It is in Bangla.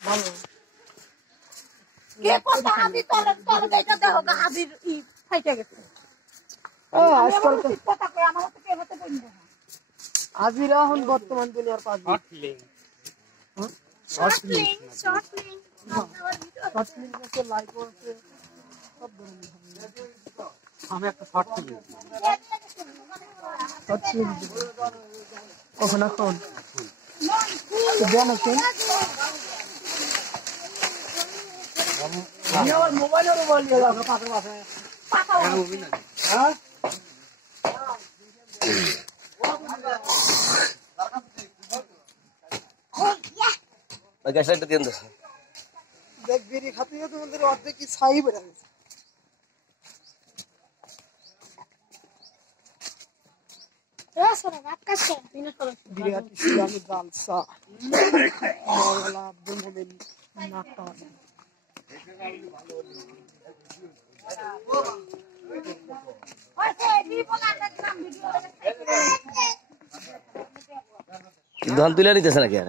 ভালো কে কথা হাজি তোর এটা দেখো হাজির ই ফাইটা গেছে আজকাল কথা কই আমার তো কে হতে কই না হাজিরা এখন বর্তমান দুনিয়ার পাঁচ শর্ট লিঙ্ক আছে লাইভ আছে সব ধরনের আমি একটা শর্ট ফিল্ম কখন এখন জানো আমার মোবাইলের বলিয়ে দাও পাশে পাশে হ্যাঁ গ্যাসলাইটটা দিয়ে দাও দেখ বিড়ি খাতে তোমাদের অর্ধেক কি ছাই বেড়ে গেছে বিরিয়ানি জালসা মাওলানা আব্দুল মুমিন নাকা ধান তুলে নিতেছে নাকি আর